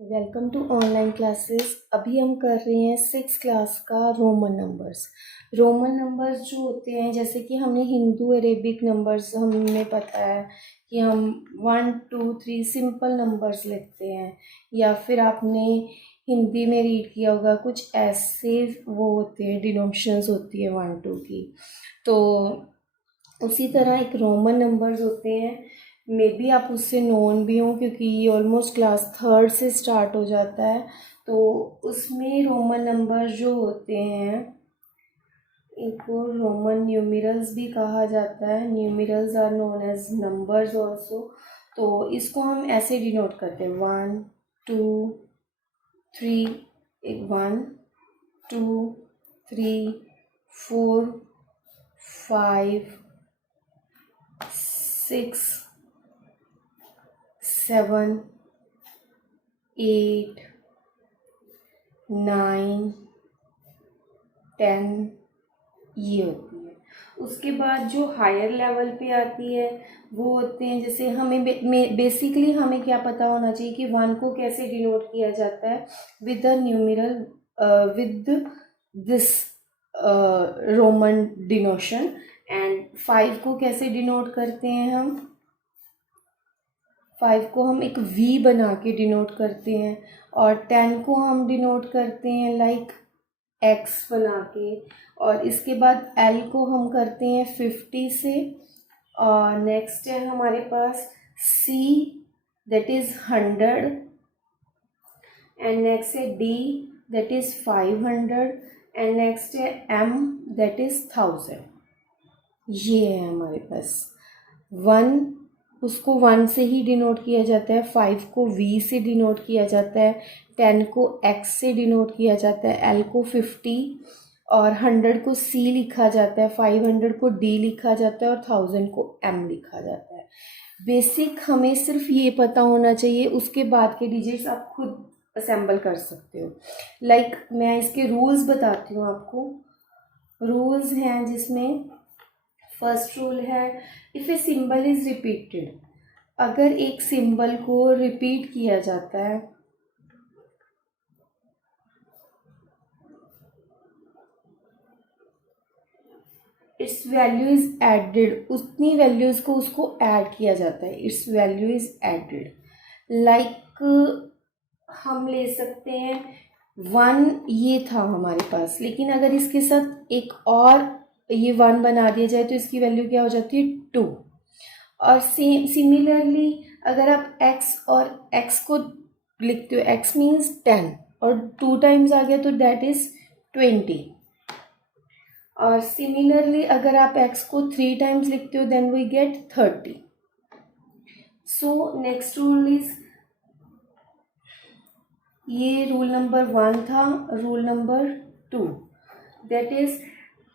Welcome to online classes. अभी हम कर रहे हैं 6 क्लास का रोमन नंबर्स। रोमन नंबर्स जो होते हैं, जैसे कि हमने हिंदू अरेबिक नंबर्स हमें पता है कि हम 1 2 3 सिंपल नंबर्स लिखते हैं, या फिर आपने हिंदी में रीड किया होगा कुछ ऐसे वो होते हैं, डिनोमिनेशंस होती है 1 2 की। तो उसी तरह एक रोमन नंबर्स होते हैं, मे बी आप उससे नोन भी हों क्योंकि ये ऑलमोस्ट क्लास थर्ड से स्टार्ट हो जाता है। तो उसमें रोमन नंबर जो होते हैं, इनको रोमन न्यूमेरल्स भी कहा जाता है। Numerals are known as numbers also. तो इसको हम ऐसे डिनोट करते हैं 1 2 3, 1 2 3 4 5 6 7 8 9 10 ये होती है। उसके बाद जो हायर लेवल पे आती है वो होते हैं, जैसे हमें बेसिकली हमें क्या पता होना चाहिए कि 1 को कैसे डिनोट किया जाता है with the numeral, with this Roman डिनोशन। And 5 को कैसे डिनोट करते हैं हम, 5 को हम एक वी बना के डिनोट करते हैं। और 10 को हम डिनोट करते हैं लाइक एक्स बना के। और इसके बाद एल को हम करते हैं 50 से। और नेक्स्ट है हमारे पास सी, दैट इज़ 100। एंड नेक्स्ट है D, that is 500। And next है एम, दैट इज़ 1000। ये है हमारे पास 1, उसको 1 से ही डिनोट किया जाता है, 5 को वी से डिनोट किया जाता है, 10 को एक्स से डिनोट किया जाता है, एल को 50 और 100 को सी लिखा जाता है, 500 को डी लिखा जाता है और 1000 को एम लिखा जाता है। बेसिक हमें सिर्फ ये पता होना चाहिए, उसके बाद के डिजिट्स आप खुद असेंबल कर सकते हो। लाइक मैं इसके रूल्स बताती हूँ आपको। रूल्स हैं जिसमें फर्स्ट रूल है, if a symbol is repeated, अगर एक सिंबल को रिपीट किया जाता है, इट्स वैल्यू इज एडेड, उतनी वैल्यूज को उसको ऐड किया जाता है, its value is added. Like हम ले सकते हैं 1 ये था हमारे पास, लेकिन अगर इसके साथ एक और ये 1 बना दिया जाए तो इसकी वैल्यू क्या हो जाती है 2। और सिमिलरली अगर आप x और x को लिखते हो, x मीन्स 10 और 2 टाइम्स आ गया तो दैट इज 20। और सिमिलरली अगर आप x को 3 टाइम्स लिखते हो then we get 30। So next rule is, ये रूल नंबर 1 था। Rule number 2, that is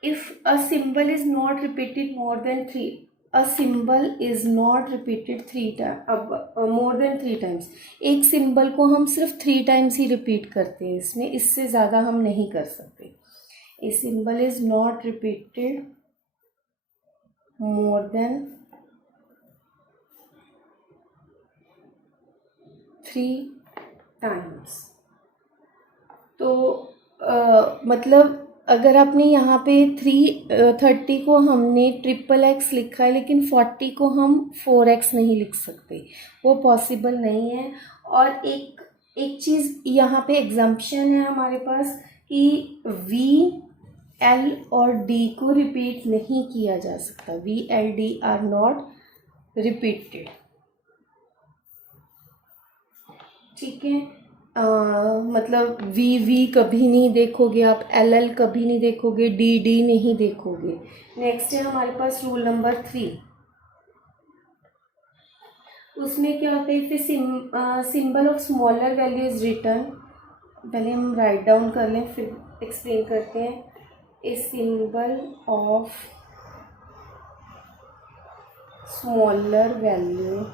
if a symbol is not repeated more than 3, a symbol is not repeated 3 time, अब more than 3 times, एक symbol को हम सिर्फ 3 times ही repeat करते हैं, इसमें इससे ज़्यादा हम नहीं कर सकते। ए symbol is not repeated more than 3 times. तो मतलब अगर आपने यहाँ पे 30 को हमने XXX लिखा है, लेकिन 40 को हम 4x नहीं लिख सकते, वो पॉसिबल नहीं है। और एक चीज़ यहाँ पे एग्जाम्पशन है हमारे पास कि V, L और D को रिपीट नहीं किया जा सकता, V L D are not repeated. ठीक है, मतलब वी कभी नहीं देखोगे आप, एल कभी नहीं देखोगे, डी नहीं देखोगे। नेक्स्ट है हमारे पास रूल नंबर 3। उसमें क्या होता है, if symbol of smaller value is return, पहले हम राइट डाउन कर लें फिर एक्सप्लेन करते हैं। A symbol of smaller value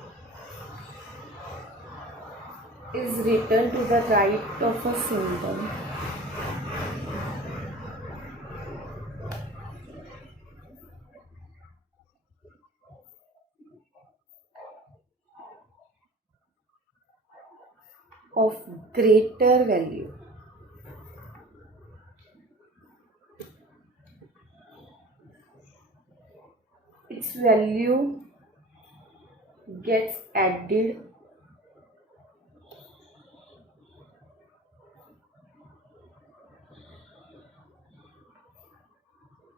is written to the right of a symbol. of greater value. Its value gets added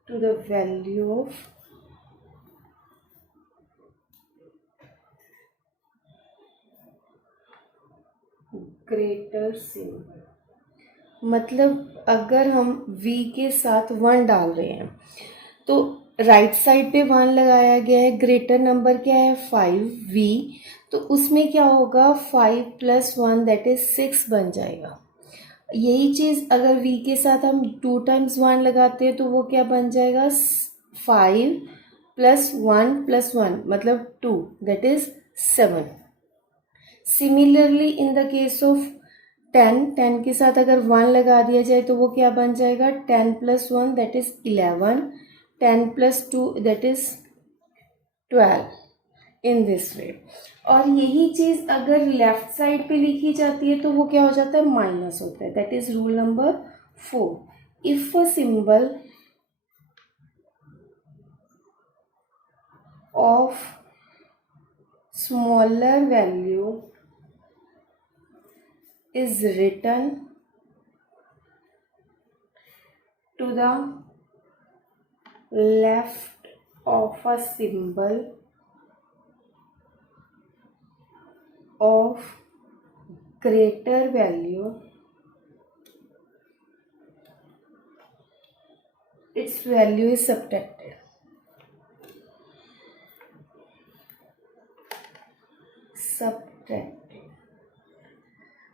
to the value of greater symbol. मतलब अगर हम v के साथ 1 डाल रहे हैं तो राइट साइड पे 1 लगाया गया है, ग्रेटर नंबर क्या है 5v, तो उसमें क्या होगा 5 + 1 दैट इज 6 बन जाएगा। यही चीज़ अगर v के साथ हम 2 × 1 लगाते हैं तो वो क्या बन जाएगा 5 + 1 + 1 मतलब 2 that is 7। Similarly in the case of 10 के साथ अगर 1 लगा दिया जाए तो वो क्या बन जाएगा 10 + 1 that is 11, 10 + 2 that is 12 in this way. और यही चीज़ अगर लेफ्ट साइड पे लिखी जाती है तो वो क्या हो जाता है माइनस होता है, that is rule number 4। If a symbol of smaller value is written to the left of a symbol of greater value, its value is subtracted.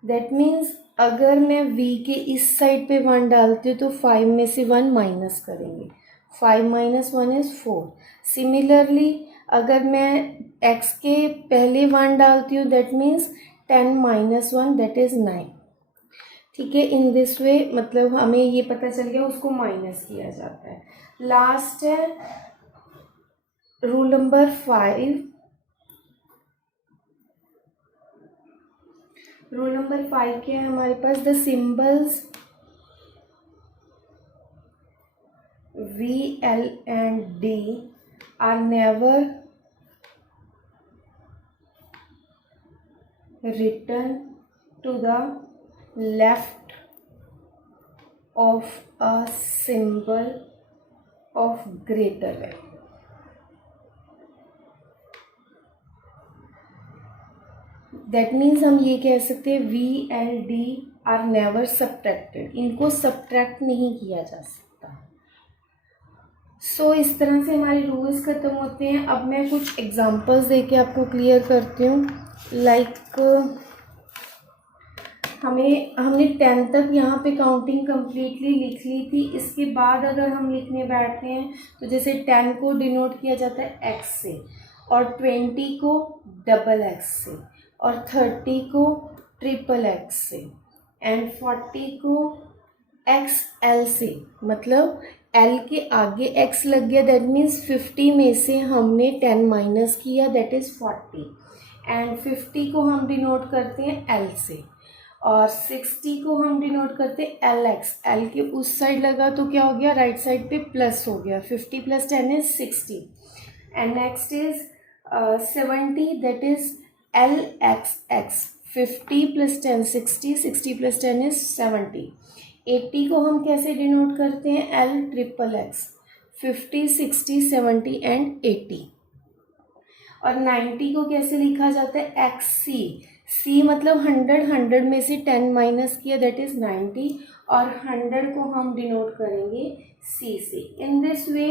That means अगर मैं v के इस साइड पे 1 डालती हूँ तो 5 में से 1 माइनस करेंगे, 5 - 1 इज़ 4। सिमिलरली अगर मैं x के पहले 1 डालती हूँ दैट मीन्स 10 - 1 दैट इज़ 9। ठीक है, इन दिस वे मतलब हमें ये पता चल गया उसको माइनस किया जाता है। लास्ट है रूल नंबर 5। रूल नंबर 5 क्या है हमारे पास, the symbols V, L and D are never written to the left of a symbol of greater value। That means हम ये कह सकते हैं V and D are never subtracted, इनको सब्ट्रैक्ट नहीं किया जा सकता। सो इस तरह से हमारे रूल्स ख़त्म होते हैं। अब मैं कुछ एग्जांपल्स देके आपको क्लियर करती हूँ। लाइक हमने 10 तक यहाँ पे काउंटिंग कम्प्लीटली लिख ली थी। इसके बाद अगर हम लिखने बैठते हैं तो जैसे 10 को डिनोट किया जाता है x से, और 20 को XX से, और 30 को XXX से, एंड 40 को XL से। मतलब L के आगे X लग गया दैट मीन्स 50 में से हमने 10 माइनस किया दैट इज़ 40, एंड 50 को हम डिनोट करते हैं L से, और 60 को हम डिनोट करते हैं LX। L के उस साइड लगा तो क्या हो गया राइट साइड पे प्लस हो गया, 50 + 10 is 60, and next is 70 that is LXX। 50 + 10 60, 60 + 10 is 70। 80 को हम कैसे डिनोट करते हैं LXXX, 50 60 70 एंड 80। और 90 को कैसे लिखा जाता है XC। C मतलब 100 में से 10 माइनस किया दैट इज़ 90, और 100 को हम डिनोट करेंगे C से। इन दिस वे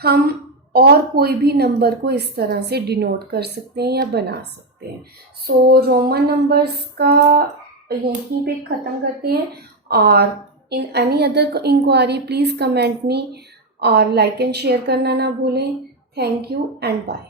हम और कोई भी नंबर को इस तरह से डिनोट कर सकते हैं या बना सकते हैं। सो रोमन नंबर्स का यहीं पे ख़त्म करते हैं, और in any other inquiry please comment me, और लाइक एंड शेयर करना ना भूलें। Thank you and bye.